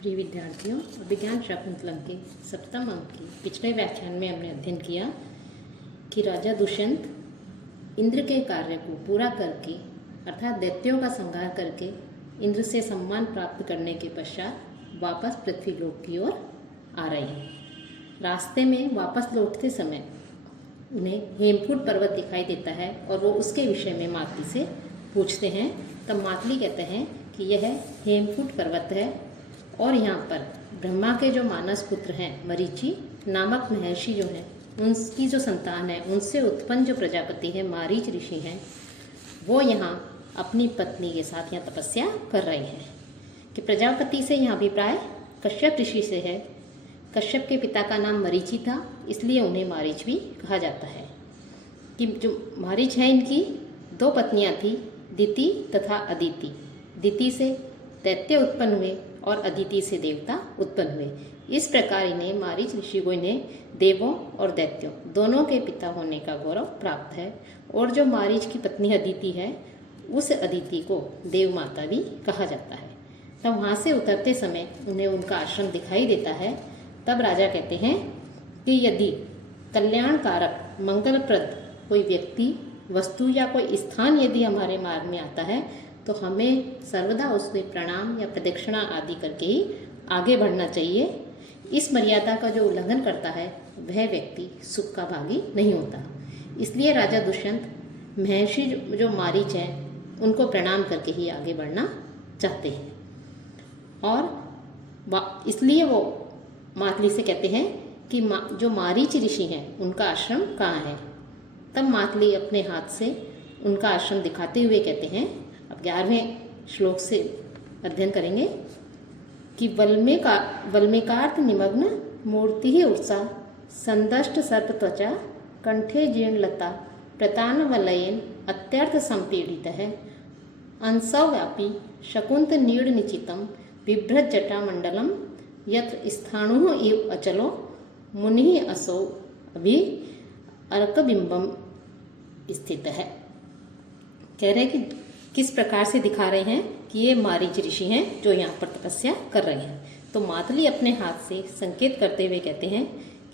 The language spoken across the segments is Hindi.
प्रिय विद्यार्थियों, विज्ञान शाकुंतलम के सप्तम अंक के पिछले व्याख्यान में हमने अध्ययन किया कि राजा दुष्यंत इंद्र के कार्य को पूरा करके अर्थात दैत्यों का संहार करके इंद्र से सम्मान प्राप्त करने के पश्चात वापस पृथ्वीलोक की ओर आ रहे हैं। रास्ते में वापस लौटते समय उन्हें हेमकूट पर्वत दिखाई देता है और वो उसके विषय में मातली से पूछते हैं। तब मातली कहते हैं कि यह हेमकूट पर्वत है और यहाँ पर ब्रह्मा के जो मानस पुत्र हैं मरीचि नामक महर्षि जो हैं उनकी जो संतान है उनसे उत्पन्न जो प्रजापति है मारीच ऋषि हैं वो यहाँ अपनी पत्नी के साथ यहाँ तपस्या कर रहे हैं। कि प्रजापति से यहाँ अभिप्राय कश्यप ऋषि से है। कश्यप के पिता का नाम मरीचि था, इसलिए उन्हें मारीच भी कहा जाता है। कि जो मारीच है इनकी दो पत्नियाँ थी, दिति तथा अदिति। दिति से दैत्य उत्पन्न हुए और अदिति से देवता उत्पन्न हुए। इस प्रकार इन्हें मारीच ऋषि को इन्हें देवों और दैत्यों दोनों के पिता होने का गौरव प्राप्त है। और जो मारीच की पत्नी अदिति है उस अदिति को देव माता भी कहा जाता है। तब वहाँ से उतरते समय उन्हें उनका आश्रम दिखाई देता है। तब राजा कहते हैं कि यदि कल्याणकारक मंगलप्रद कोई व्यक्ति वस्तु या कोई स्थान यदि हमारे मार्ग में आता है तो हमें सर्वदा उससे प्रणाम या प्रदक्षिणा आदि करके ही आगे बढ़ना चाहिए। इस मर्यादा का जो उल्लंघन करता है वह व्यक्ति सुख का भागी नहीं होता। इसलिए राजा दुष्यंत महर्षि जो मारीच हैं उनको प्रणाम करके ही आगे बढ़ना चाहते हैं। और इसलिए वो मातली से कहते हैं कि जो मारीच ऋषि हैं उनका आश्रम कहाँ है। तब मातली अपने हाथ से उनका आश्रम दिखाते हुए कहते हैं, अब 11वें श्लोक से अध्ययन करेंगे कि वल्मीकार्थ निमग्न मूर्ति ही उर्सा संदष्ट सर्प त्वचा कंठे जीर्णलता प्रतान वलयन अत्यर्थ संपीड़ित है अंसव्यापी शकुंत नीड़ निचितम बिभ्रत जटामंडलम यत्र स्थाणु इव अचलो मुनि असौ अभि अर्कबिंबम स्थित है। कह रहे हैं कि किस प्रकार से दिखा रहे हैं कि ये मारीच ऋषि हैं जो यहाँ पर तपस्या कर रहे हैं। तो मातली अपने हाथ से संकेत करते हुए कहते हैं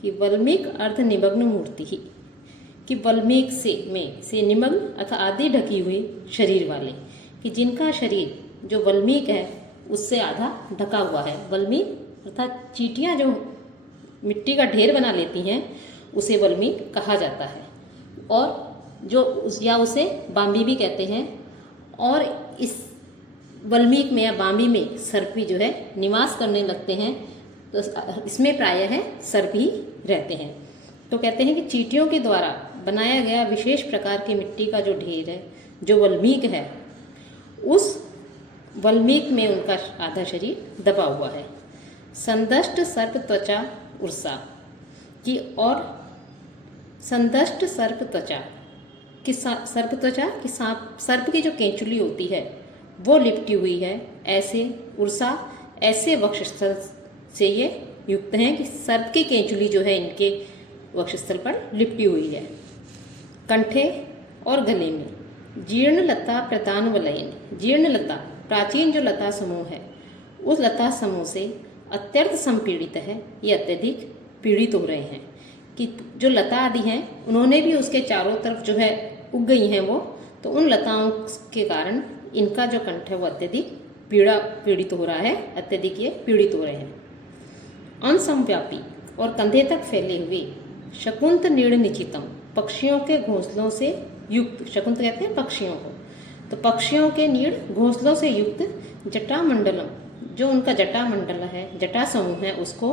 कि वल्मीक अर्ध निमग्न मूर्ति ही, कि वल्मीक से निमग्न अथवा आधी ढकी हुई शरीर वाले, कि जिनका शरीर जो वल्मीक है उससे आधा ढका हुआ है। वल्मीक अर्थात चींटियाँ जो मिट्टी का ढेर बना लेती हैं उसे वल्मीक कहा जाता है। और या उसे बाम्बी भी कहते हैं। और इस वल्मीक में या बाम्बी में सर्प भी जो है निवास करने लगते हैं, तो इसमें प्रायः है सर्प ही रहते हैं। तो कहते हैं कि चींटियों के द्वारा बनाया गया विशेष प्रकार की मिट्टी का जो ढेर है जो वल्मीक है उस वल्मीक में उनका आधा शरीर दबा हुआ है। संदष्ट सर्प त्वचा उर्सा की, और संदष्ट सर्प त्वचा कि सर्प त्वचा कि सर्प की जो केंचुली होती है वो लिपटी हुई है। ऐसे उर्सा ऐसे वक्षस्थल से ये युक्त हैं कि सर्प की केंचुली जो है इनके वक्षस्थल पर लिपटी हुई है। कंठे और गले में जीर्ण लता प्रदान वलयन, जीर्ण लता प्राचीन जो लता समूह है उस लता समूह से अत्यंत संपीड़ित है, ये अत्यधिक पीड़ित हो रहे हैं। कि जो लता आदि हैं उन्होंने भी उसके चारों तरफ जो है उग गई हैं वो, तो उन लताओं के कारण इनका जो कंठ है वो अत्यधिक पीड़ित हो रहा है, अत्यधिक ये पीड़ित हो रहे हैं। अनसमव्यापी और कंधे तक फैले हुए शकुंत नीड़ निचितम, पक्षियों के घोंसलों से युक्त, शकुंत कहते हैं पक्षियों को, तो पक्षियों के नीड़ घोंसलों से युक्त जटामंडलम, जो उनका जटामंडल है जटा समूह है उसको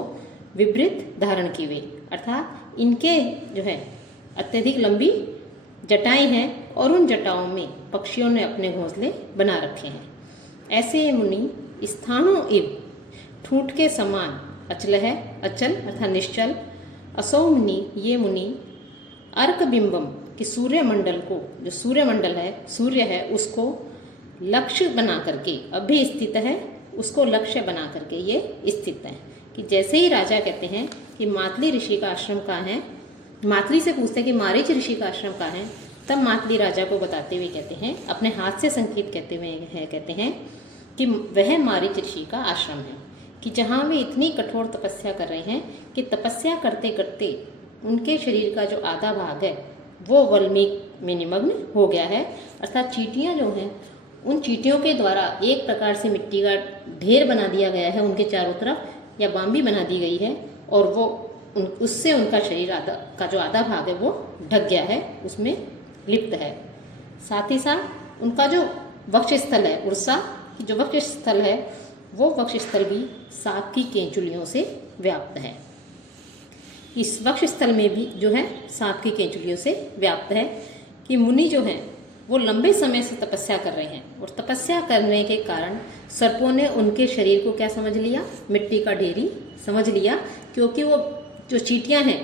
विवृत धारण की हुई, अर्थात इनके जो है अत्यधिक लंबी जटाएं हैं और उन जटाओं में पक्षियों ने अपने घोंसले बना रखे हैं। ऐसे ये मुनि स्थाणु इव, ठूंठ के समान अचल है, अचल अर्थात निश्चल। असौ मुनि, ये मुनि अर्कबिंबम कि सूर्यमंडल को, जो सूर्यमंडल है सूर्य है उसको लक्ष्य बना करके अभी स्थित है, उसको लक्ष्य बना करके ये स्थित है। कि जैसे ही राजा कहते हैं कि मातली ऋषि का आश्रम कहाँ है, मातली से पूछते हैं कि मारीच ऋषि का आश्रम कहाँ है, तब मातली राजा को बताते हुए कहते हैं, अपने हाथ से संकेत कहते हैं कि वह मारीच ऋषि का आश्रम है। कि जहाँ वे इतनी कठोर तपस्या कर रहे हैं कि तपस्या करते करते उनके शरीर का जो आधा भाग है वो वल्मीक में निमग्न हो गया है। अर्थात चींटियाँ जो हैं उन चींटियों के द्वारा एक प्रकार से मिट्टी का ढेर बना दिया गया है उनके चारों तरफ, या बाम्बी बना दी गई है, और वो उससे उनका शरीर का जो आधा भाग है वो ढक गया है, उसमें लिप्त है। साथ ही साथ उनका जो वक्षस्थल है, उर्सा की जो वक्षस्थल है, वो वक्षस्थल भी सांप की केंचुलियों से व्याप्त है। इस वक्षस्थल में भी जो है सांप की केंचुलियों से व्याप्त है कि मुनि जो हैं वो लंबे समय से तपस्या कर रहे हैं, और तपस्या करने के कारण सर्पों ने उनके शरीर को क्या समझ लिया, मिट्टी का ढेरी समझ लिया, क्योंकि वो जो चींटियाँ हैं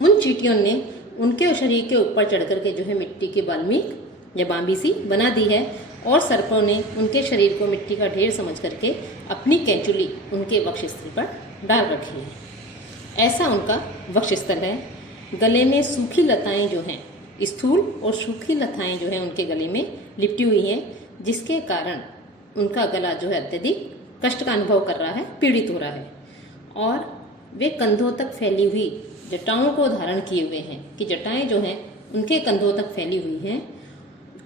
उन चींटियों ने उनके शरीर के ऊपर चढ़ करके जो है मिट्टी की बाल्मीक या बाम्बी सी बना दी है, और सर्पों ने उनके शरीर को मिट्टी का ढेर समझ करके अपनी केंचुली उनके वक्षस्थल पर डाल रखी है। ऐसा उनका वक्षस्थल है। गले में सूखी लताएं जो हैं, स्थूल और सूखी लताएं जो हैं उनके गले में लिपटी हुई हैं, जिसके कारण उनका गला जो है अत्यधिक कष्ट का अनुभव कर रहा है, पीड़ित हो रहा है। और वे कंधों तक फैली हुई जटाओं को धारण किए हुए हैं, कि जटाएं जो हैं उनके कंधों तक फैली हुई हैं,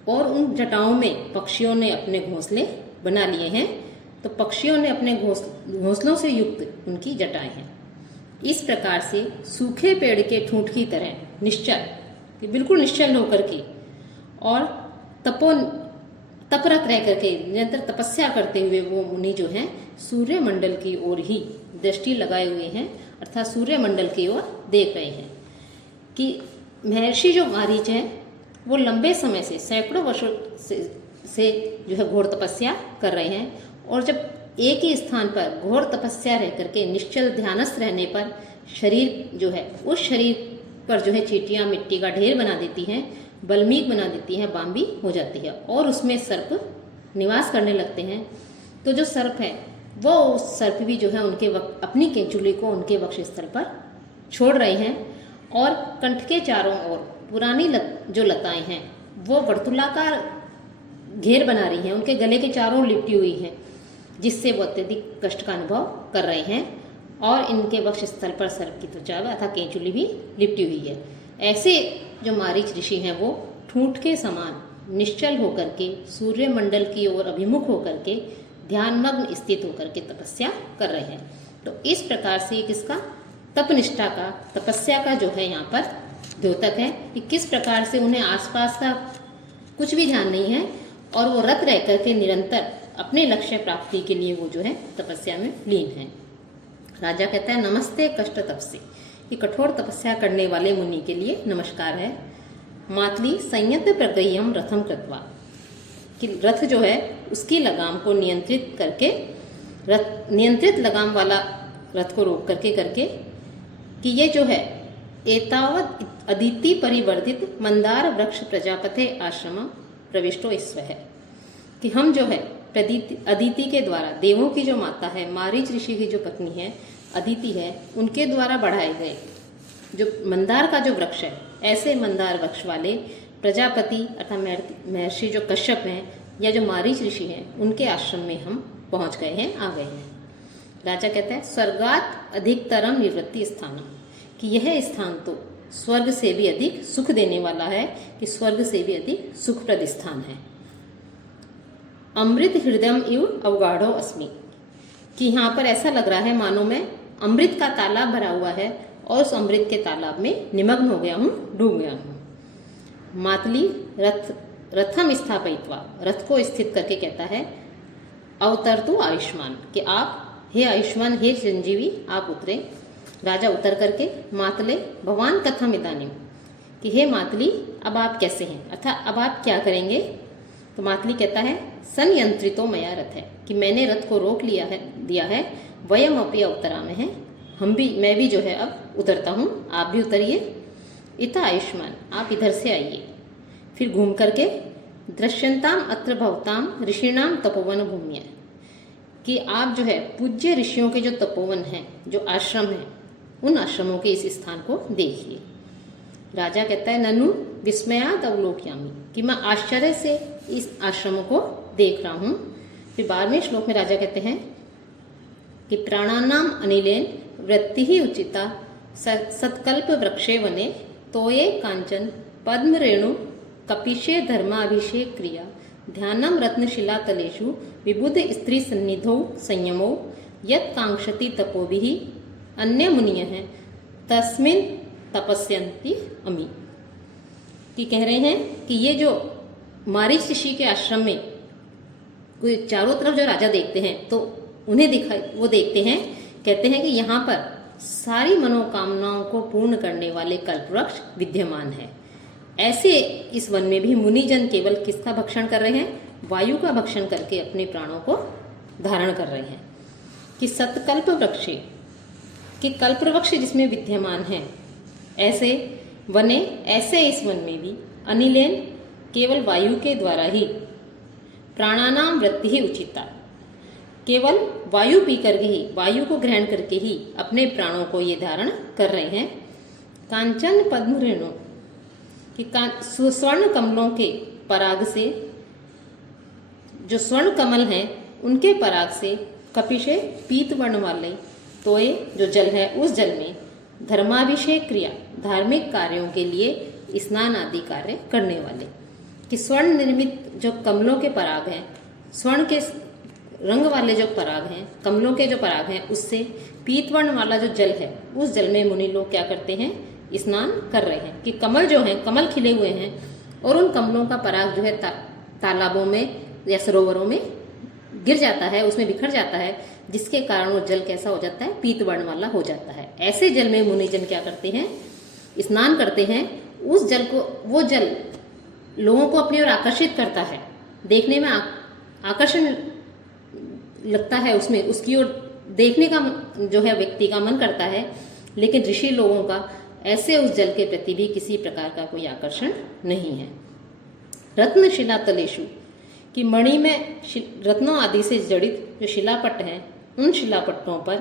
और उन जटाओं में पक्षियों ने अपने घोंसले बना लिए हैं। तो पक्षियों ने अपने घोंसलों से युक्त उनकी जटाएं हैं। इस प्रकार से सूखे पेड़ के ठूंठ की तरह निश्चल, कि बिल्कुल निश्चल होकर के और तपरत रह करके निरंतर तपस्या करते हुए वो मुनि जो हैं सूर्यमंडल की ओर ही दृष्टि लगाए हुए हैं, अर्थात सूर्यमंडल की ओर देख रहे हैं। कि महर्षि जो मारीच हैं वो लंबे समय से, सैकड़ों वर्षों से जो है घोर तपस्या कर रहे हैं, और जब एक ही स्थान पर घोर तपस्या रह करके निश्चल ध्यानस्थ रहने पर शरीर जो है उस शरीर पर जो है चींटियाँ मिट्टी का ढेर बना देती हैं, बल्मीक बना देती हैं, बाम्बी हो जाती है, और उसमें सर्प निवास करने लगते हैं। तो जो सर्प है वो उस सर्प भी जो है उनके अपनी केंचुली को उनके वक्षस्थल पर छोड़ रहे हैं, और कंठ के चारों ओर पुरानी जो लताएं हैं वो वर्तुलाकार घेर बना रही हैं, उनके गले के चारों लिपटी हुई हैं, जिससे वो अत्यधिक कष्ट का अनुभव कर रहे हैं। और इनके वक्षस्थल पर सर्प की त्वचा अर्थात केंचुली भी लिपटी हुई है। ऐसे जो मारीच ऋषि हैं वो ठूंठ के समान निश्चल होकर के सूर्यमंडल की ओर अभिमुख होकर के ध्यानमग्न स्थित होकर के तपस्या कर रहे हैं। तो इस प्रकार से किसका, तपनिष्ठा का, तपस्या का जो है यहाँ पर द्योतक है कि किस प्रकार से उन्हें आसपास का कुछ भी ध्यान नहीं है, और वो रत रह करके निरंतर अपने लक्ष्य प्राप्ति के लिए वो जो है तपस्या में लीन है। राजा कहता है नमस्ते कष्ट तपसे, कि कठोर तपस्या करने वाले मुनि के लिए नमस्कार है। मातली संयत प्रगय्यम रथम कृत्वा, कि रथ जो है उसकी लगाम को नियंत्रित करके, नियंत्रित लगाम वाला रथ को रोक करके कि ये जो है एतावत अदिति परिवर्धित मंदार वृक्ष प्रजापते आश्रम प्रविष्टो ईश्वर है, कि हम जो है अदिति के द्वारा, देवों की जो माता है, मारीच ऋषि की जो पत्नी है अदिति है, उनके द्वारा बढ़ाए गए जो मंदार का जो वृक्ष है, ऐसे मंदार वृक्ष वाले प्रजापति अर्थात महर्षि जो कश्यप हैं या जो मारीच ऋषि हैं उनके आश्रम में हम पहुंच गए हैं, आ गए हैं। राजा कहता है स्वर्गात अधिकतरम निवृत्ति स्थानम, कि यह स्थान तो स्वर्ग से भी अधिक सुख देने वाला है, कि स्वर्ग से भी अधिक सुखप्रद स्थान है। अमृत हृदयम इव अवगाढ़ो अस्मि, कि यहाँ पर ऐसा लग रहा है मानो मैं अमृत का तालाब भरा हुआ है और उस अमृत के तालाब में निमग्न हो गया हूँ, डूब गया हूँ। मातली रथम स्थापयित्वा, रथ को स्थित करके कहता है अवतरतु आयुष्मान, कि आप हे आयुष्मान, हे चिरंजीवी, आप उतरे। राजा उतर करके मातले भगवान कथम इदानीम, कि हे मातली अब आप कैसे हैं, अर्थात अब आप क्या करेंगे। तो मातली कहता है संयंत्रितो मया रथ है, कि मैंने रथ को रोक दिया है। वयम अपि अवतरा में है, मैं भी जो है अब उतरता हूँ, आप भी उतरिए। इता आयुष्मान, आप इधर से आइए। फिर घूम करके दृश्यंताम अत्र भवताम ऋषिणाम तपोवन भूम्य, कि आप जो है पूज्य ऋषियों के जो तपोवन हैं, जो आश्रम हैं, उन आश्रमों के इस स्थान को देखिए। राजा कहता है ननु विस्मयात अवलोकयामि, कि मैं आश्चर्य से इस आश्रमों को देख रहा हूँ। फिर 12वें श्लोक में राजा कहते हैं कि प्राणानाम अनिलेन वृत्ति ही उचिता सत्कल्प वृक्षे वने तोये कांचन पद्म रेणु कपिशे धर्माभिषेक क्रिया ध्यानम रत्नशिला तलेषु विबुध स्त्री सन्निधौ संयमो यत् कांक्षति तपोभिः अन्य मुनियः तस्मिन् तपस्यन्ति अमी। कि कह रहे हैं कि ये जो मारीच ऋषि के आश्रम में कोई चारों तरफ जो राजा देखते हैं तो उन्हें वो देखते हैं, कहते हैं कि यहाँ पर सारी मनोकामनाओं को पूर्ण करने वाले कल्पवृक्ष विद्यमान है। ऐसे इस वन में भी मुनिजन केवल किसका भक्षण कर रहे हैं? वायु का भक्षण करके अपने प्राणों को धारण कर रहे हैं। कि सतकल्प वृक्ष कि कल्पवृक्ष जिसमें विद्यमान है, ऐसे वने ऐसे इस वन में भी अनिलेन केवल वायु के द्वारा ही प्राणानाम वृत्ति ही उचिता केवल वायु पी करके ही, वायु को ग्रहण करके ही अपने प्राणों को ये धारण कर रहे हैं। कांचन पद्म रेणु कि स्वर्ण कमलों के पराग से, जो स्वर्ण कमल हैं उनके पराग से कपिशे पीत वर्ण वाले तोये जो जल है उस जल में धर्माभिषेक क्रिया धार्मिक कार्यों के लिए स्नान आदि कार्य करने वाले। कि स्वर्ण निर्मित जो कमलों के पराग हैं, स्वर्ण के रंग वाले जो पराग हैं, कमलों के जो पराग हैं, उससे पीतवर्ण वाला जो जल है उस जल में मुनि लोग क्या करते हैं? स्नान कर रहे हैं। कि कमल जो हैं, कमल खिले हुए हैं और उन कमलों का पराग जो है तालाबों में या सरोवरों में गिर जाता है, उसमें बिखर जाता है, जिसके कारण वो जल कैसा हो जाता है? पीतवर्ण वाला हो जाता है। ऐसे जल में मुनिजन क्या करते हैं? स्नान करते हैं। उस जल को, वो जल लोगों को अपनी ओर आकर्षित करता है, देखने में आकर्षण लगता है, उसमें उसकी ओर देखने का जो है व्यक्ति का मन करता है। लेकिन ऋषि लोगों का ऐसे उस जल के प्रति भी किसी प्रकार का कोई आकर्षण नहीं है। रत्नशिला तलेषु कि मणि में रत्नों आदि से जड़ित जो शिलापट्ट हैं, उन शिलापट्टों पर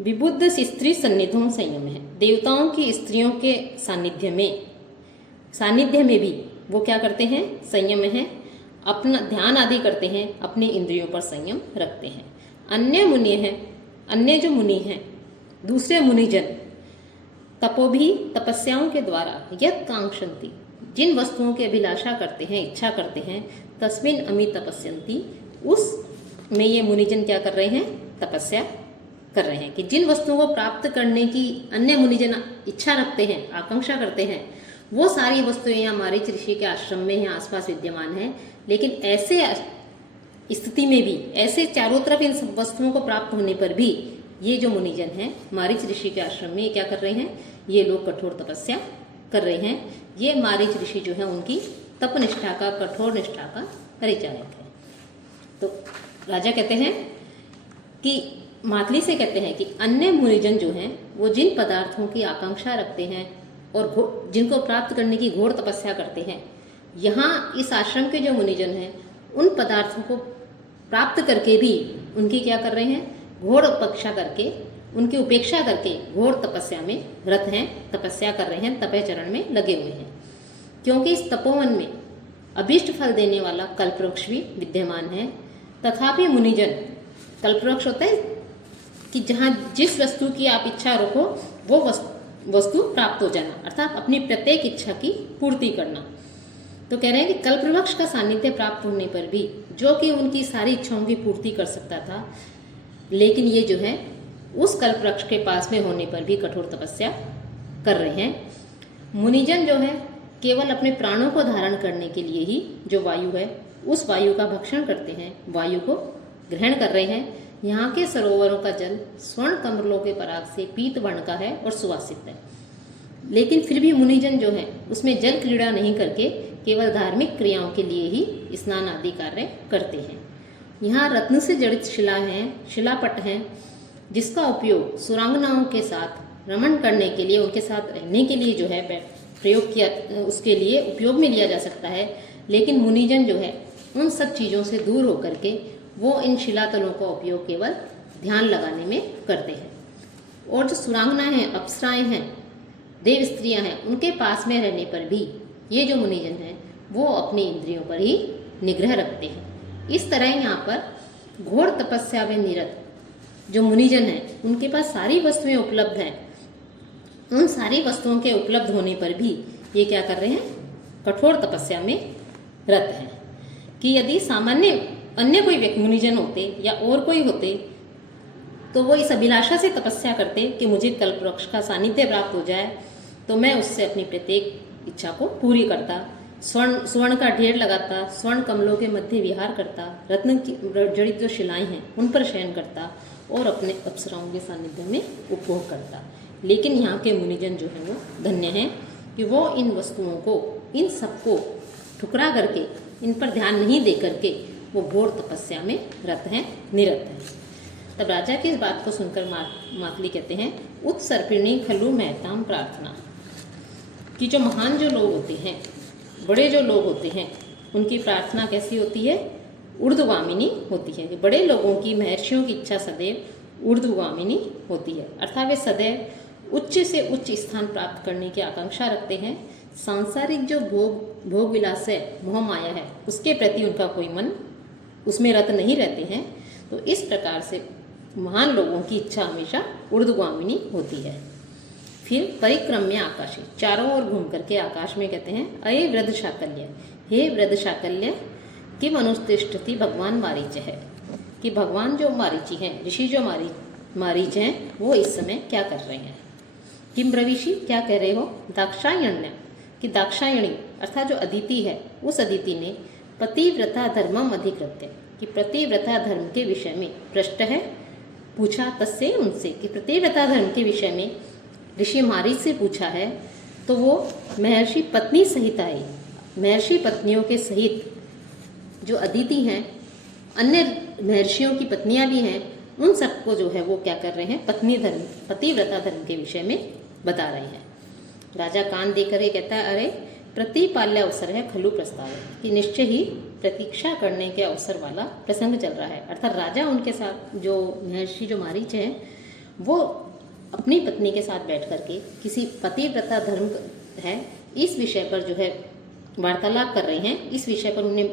विबुद्ध स्त्री सन्निधों संयम है। देवताओं की स्त्रियों के सानिध्य में भी वो क्या करते हैं? संयम है, अपना ध्यान आदि करते हैं, अपनी इंद्रियों पर संयम रखते हैं। अन्य मुनि हैं, अन्य जो मुनि हैं, दूसरे मुनिजन तपोभी तपस्याओं के द्वारा यत् कांक्षन्ति जिन वस्तुओं की अभिलाषा करते हैं, इच्छा करते हैं, तस्मिन् अमी तपस्यन्ति उस में ये मुनिजन क्या कर रहे हैं? तपस्या कर रहे हैं। कि जिन वस्तुओं को प्राप्त करने की अन्य मुनिजन इच्छा रखते हैं, आकांक्षा करते हैं, वो सारी वस्तुएं यहाँ मारीच ऋषि के आश्रम में यहाँ आसपास विद्यमान है। लेकिन ऐसे स्थिति में भी, ऐसे चारों तरफ इन सब वस्तुओं को प्राप्त होने पर भी ये जो मुनिजन हैं मारीच ऋषि के आश्रम में, ये क्या कर रहे हैं? ये लोग कठोर तपस्या कर रहे हैं। ये मारीच ऋषि जो है उनकी तप निष्ठा का, कठोर निष्ठा का परिचायक है। तो राजा कहते हैं कि मातली से कहते हैं कि अन्य मुनिजन जो हैं वो जिन पदार्थों की आकांक्षा रखते हैं और जिनको प्राप्त करने की घोर तपस्या करते हैं, यहाँ इस आश्रम के जो मुनिजन हैं उन पदार्थों को प्राप्त करके भी उनकी क्या कर रहे हैं? घोर उपेक्षा करके, उनकी उपेक्षा करके घोर तपस्या में रत हैं, तपस्या कर रहे हैं, तपे चरण में लगे हुए हैं। क्योंकि इस तपोवन में अभीष्ट फल देने वाला कल्पवृक्ष भी विद्यमान है। तथापि मुनिजन, कल्पवृक्ष होता है कि जहाँ जिस वस्तु की आप इच्छा रखो वो वस्तु प्राप्त हो जाना, अर्थात अपनी प्रत्येक इच्छा की पूर्ति करना। तो कह रहे हैं कि कल्पवृक्ष का सानिध्य प्राप्त होने पर भी, जो कि उनकी सारी इच्छाओं की पूर्ति कर सकता था, लेकिन ये जो है उस कल्पवृक्ष के पास में होने पर भी कठोर तपस्या कर रहे हैं। मुनिजन जो है केवल अपने प्राणों को धारण करने के लिए ही जो वायु है उस वायु का भक्षण करते हैं, वायु को ग्रहण कर रहे हैं। यहाँ के सरोवरों का जल स्वर्ण कमलों के पराग से पीत वर्ण का है और सुवासित है। लेकिन फिर भी मुनिजन जो है उसमें जल क्रीड़ा नहीं करके केवल धार्मिक क्रियाओं के लिए ही स्नान आदि कार्य करते हैं। यहाँ रत्न से जड़ित शिलापट्ट हैं, जिसका उपयोग सुरांगनाओं के साथ रमण करने के लिए, उनके साथ रहने के लिए जो है प्रयोग किया, उसके लिए उपयोग में लिया जा सकता है। लेकिन मुनिजन जो है उन सब चीज़ों से दूर होकर के वो इन शिलातलों का उपयोग केवल ध्यान लगाने में करते हैं। और जो सुरांगनाएं हैं, अप्सराएं हैं, देव स्त्रियां हैं, उनके पास में रहने पर भी ये जो मुनिजन हैं वो अपनी इंद्रियों पर ही निग्रह रखते हैं। इस तरह यहाँ पर घोर तपस्या में निरत जो मुनिजन हैं उनके पास सारी वस्तुएं उपलब्ध हैं, उन सारी वस्तुओं के उपलब्ध होने पर भी ये क्या कर रहे हैं, कठोर तपस्या में रत हैं। कि यदि सामान्य अन्य कोई व्यक्ति मुनिजन होते या और कोई होते तो वो इस अभिलाषा से तपस्या करते कि मुझे कल्पवृक्ष का सानिध्य प्राप्त हो जाए, तो मैं उससे अपनी प्रत्येक इच्छा को पूरी करता, स्वर्ण का ढेर लगाता, स्वर्ण कमलों के मध्य विहार करता, रत्न की जड़ित जो शिलाएं हैं उन पर शयन करता और अपने अप्सराओं के सानिध्य में उपभोग करता। लेकिन यहाँ के मुनिजन जो है वो धन्य हैं कि वो इन वस्तुओं को, इन सबको ठुकरा करके, इन पर ध्यान नहीं दे करके वो घोर तपस्या में रत हैं, निरत हैं। तब राजा की इस बात को सुनकर मातली कहते हैं, उत्सर्पिणी खलु महताम प्रार्थना। कि जो महान जो लोग होते हैं, बड़े जो लोग होते हैं, उनकी प्रार्थना कैसी होती है, ऊर्ध्वगामिनी होती है। बड़े लोगों की, महर्षियों की इच्छा सदैव ऊर्ध्वगामिनी होती है, अर्थात वे सदैव उच्च से उच्च स्थान प्राप्त करने की आकांक्षा रखते हैं। सांसारिक जो भोग विलास है, मोह माया है, उसके प्रति उनका कोई मन, उसमें रत नहीं रहते हैं। तो इस प्रकार से महान लोगों की इच्छा हमेशा ऊर्ध्वगामिनी होती है। फिर परिक्रम्य आकाशे, चारों ओर घूम करके आकाश में कहते हैं, अये वृद्ध शाकल्य, हे वृद्ध शाकल्य, किम अनुतिष्ठति भगवान मारीच है। कि भगवान जो मारीची हैं, ऋषि जो मारीच हैं, वो इस समय क्या कर रहे हैं। किम ब्रवीषि, क्या कह रहे हो। दाक्षायण्य, कि दाक्षायणी अर्थात जो अदिति है, उस अदिति ने पतिव्रता धर्मम अधिकृत्य, कि पतिव्रता धर्म के विषय में पृष्ठ है, पूछा तस्से उनसे, कि पतिव्रता धर्म के विषय में ऋषि मारीच से पूछा है। तो वो महर्षि पत्नी सहित आई, महर्षि पत्नियों के सहित जो अदिति हैं, अन्य महर्षियों की पत्नियां भी हैं, उन सबको जो है वो क्या कर रहे हैं, पतिव्रता धर्म के विषय में बता रहे हैं। राजा कान देकर ये कहता है, अरे प्रतिपाल्य अवसर है खलु प्रस्ताव, कि निश्चय ही प्रतीक्षा करने के अवसर वाला प्रसंग चल रहा है। अर्थात राजा उनके साथ, जो महर्षि जो मारीच हैं, वो अपनी पत्नी के साथ बैठ करके किसी पतिव्रता धर्म है इस विषय पर जो है वार्तालाप कर रहे हैं, इस विषय पर उन्हें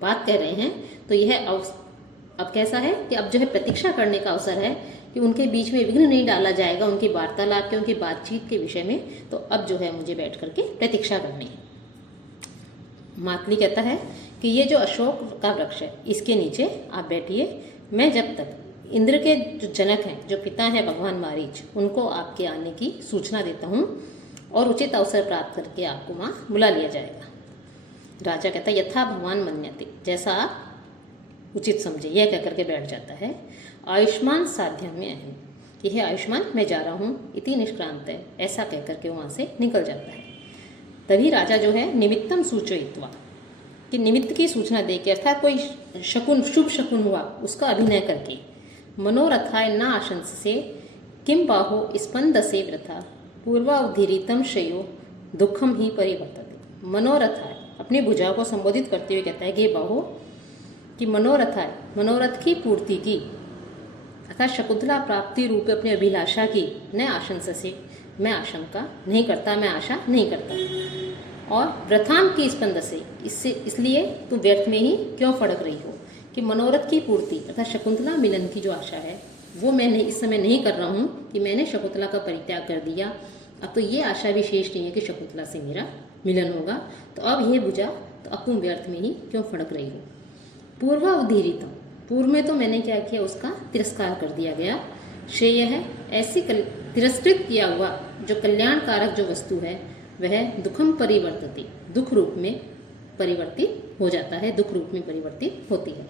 बात कह रहे हैं। तो यह अब कैसा है कि अब जो है प्रतीक्षा करने का अवसर है कि उनके बीच में विघ्न नहीं डाला जाएगा उनकी वार्तालाप के, उनकी बातचीत के विषय में। तो अब जो है मुझे बैठ करके प्रतीक्षा करनी है। मातली कहता है कि ये जो अशोक का वृक्ष है, इसके नीचे आप बैठिए, मैं जब तक इंद्र के जो जनक हैं, जो पिता हैं भगवान मारीच, उनको आपके आने की सूचना देता हूँ और उचित अवसर प्राप्त करके आपको वहाँ बुला लिया जाएगा। राजा कहता है, यथा भगवान मन्यते, जैसा आप उचित समझे, यह कहकर के बैठ जाता है। आयुष्मान साध्यम में अहम, यह आयुष्मान मैं जा रहा हूँ, इति निष्क्रांत है, ऐसा कहकर के वहाँ से निकल जाता है। तभी राजा जो है निमित्तम सूचयित्वा, कि निमित्त की सूचना दे के, अर्थात कोई शकुन, शुभ शकुन हुआ उसका अभिनय करके, मनोरथाय न आशंस से किम बाहो स्पंदसे वृथा पूर्वावधीरितम श्रेयो दुखम ही परिवर्तते। मनोरथाय, अपनी भुजा को संबोधित करते हुए कहता है कि बाहो, कि मनोरथाय, मनोरथ की पूर्ति की, अर्थात शकुंतला प्राप्ति रूप अपनी अभिलाषा की, न आशंस से, मैं आशंका नहीं करता, मैं आशा नहीं करता। और व्रथाम की स्पंद से, इसलिए तू व्यर्थ में ही क्यों फड़क रही हो। कि मनोरथ की पूर्ति अर्थात शकुंतला मिलन की जो आशा है वो मैं इस समय नहीं कर रहा हूँ कि मैंने शकुंतला का परित्याग कर दिया, अब तो ये आशा भी शेष नहीं है कि शकुंतला से मेरा मिलन होगा। तो अब ये बुझा, तो अब तुम व्यर्थ में ही क्यों फड़क रही हो। पूर्वावधीरित, पूर्व में तो मैंने क्या किया, उसका तिरस्कार कर दिया गया। श्रेय है, ऐसी तिरस्कृत किया हुआ जो कल्याणकारक जो वस्तु है वह दुखम परिवर्तती, दुख रूप में परिवर्तित हो जाता है, दुख रूप में परिवर्तित होती है।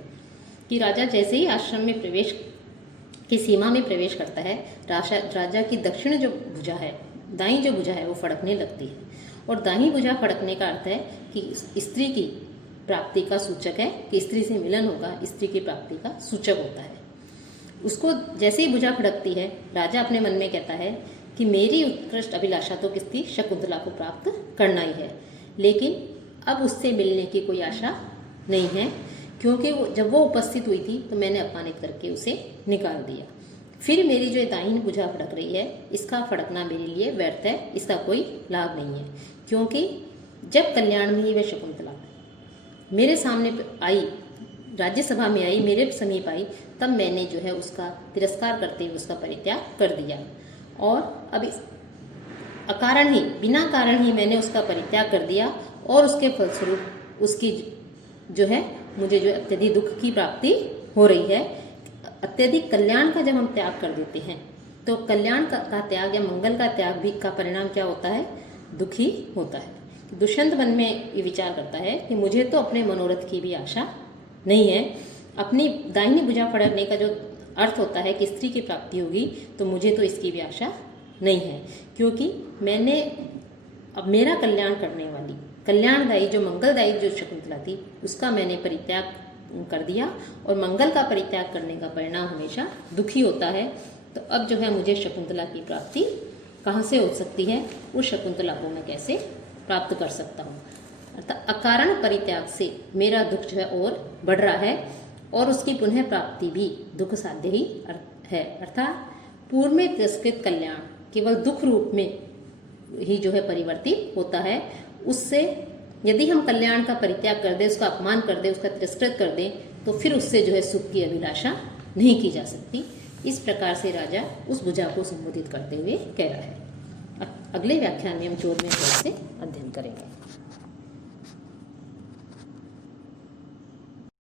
कि राजा जैसे ही आश्रम में प्रवेश की सीमा में प्रवेश करता है, राजा की दक्षिण जो भुजा है, दाईं जो भुजा है वो फड़कने लगती है। और दाईं भुजा फड़कने का अर्थ है कि स्त्री की प्राप्ति का सूचक है, कि स्त्री से मिलन होगा, स्त्री की प्राप्ति का सूचक होता है। उसको जैसे ही भुजा फड़कती है, राजा अपने मन में कहता है कि मेरी उत्कृष्ट अभिलाषा तो किस थी, शकुंतला को प्राप्त करना ही है, लेकिन अब उससे मिलने की कोई आशा नहीं है, क्योंकि जब वो उपस्थित हुई थी तो मैंने अपमानित करके उसे निकाल दिया। फिर मेरी जो दाहिनी भुजा फड़क रही है, इसका फड़कना मेरे लिए व्यर्थ है, इसका कोई लाभ नहीं है, क्योंकि जब कल्याण में ही वह शकुंतला मेरे सामने आई, राज्यसभा में आई, मेरे समीप आई, तब मैंने जो है उसका तिरस्कार करते हुए उसका परित्याग कर दिया। और अब इस अकारण ही, बिना कारण ही मैंने उसका परित्याग कर दिया और उसके फलस्वरूप उसकी जो है मुझे जो अत्यधिक दुख की प्राप्ति हो रही है। अत्यधिक कल्याण का जब हम त्याग कर देते हैं तो कल्याण का त्याग या मंगल का त्याग भी का परिणाम क्या होता है? दुखी होता है। दुष्यंत मन में ये विचार करता है कि मुझे तो अपने मनोरथ की भी आशा नहीं है। अपनी दाहिनी भुजा फड़कने का जो अर्थ होता है कि स्त्री की प्राप्ति होगी, तो मुझे तो इसकी भी आशा नहीं है, क्योंकि मैंने अब मेरा कल्याण करने वाली, कल्याणदायी जो मंगलदायी जो शकुंतला थी उसका मैंने परित्याग कर दिया, और मंगल का परित्याग करने का परिणाम हमेशा दुखी होता है। तो अब जो है मुझे शकुंतला की प्राप्ति कहाँ से हो सकती है? उस शकुंतला को मैं कैसे प्राप्त कर सकता हूँ? अर्थात अकारण परित्याग से मेरा दुख जो है और बढ़ रहा है, और उसकी पुनः प्राप्ति भी दुख साध्य ही है। अर्थात पूर्व में तिरस्कृत कल्याण केवल दुख रूप में ही जो है परिवर्तित होता है। उससे यदि हम कल्याण का परित्याग कर दें, उसका अपमान कर दें, उसका तिरस्कृत कर दें, तो फिर उससे जो है सुख की अभिलाषा नहीं की जा सकती। इस प्रकार से राजा उस भुजा को संबोधित करते हुए कह रहा है। अगले व्याख्यान में हम चोर में से अध्ययन करेंगे।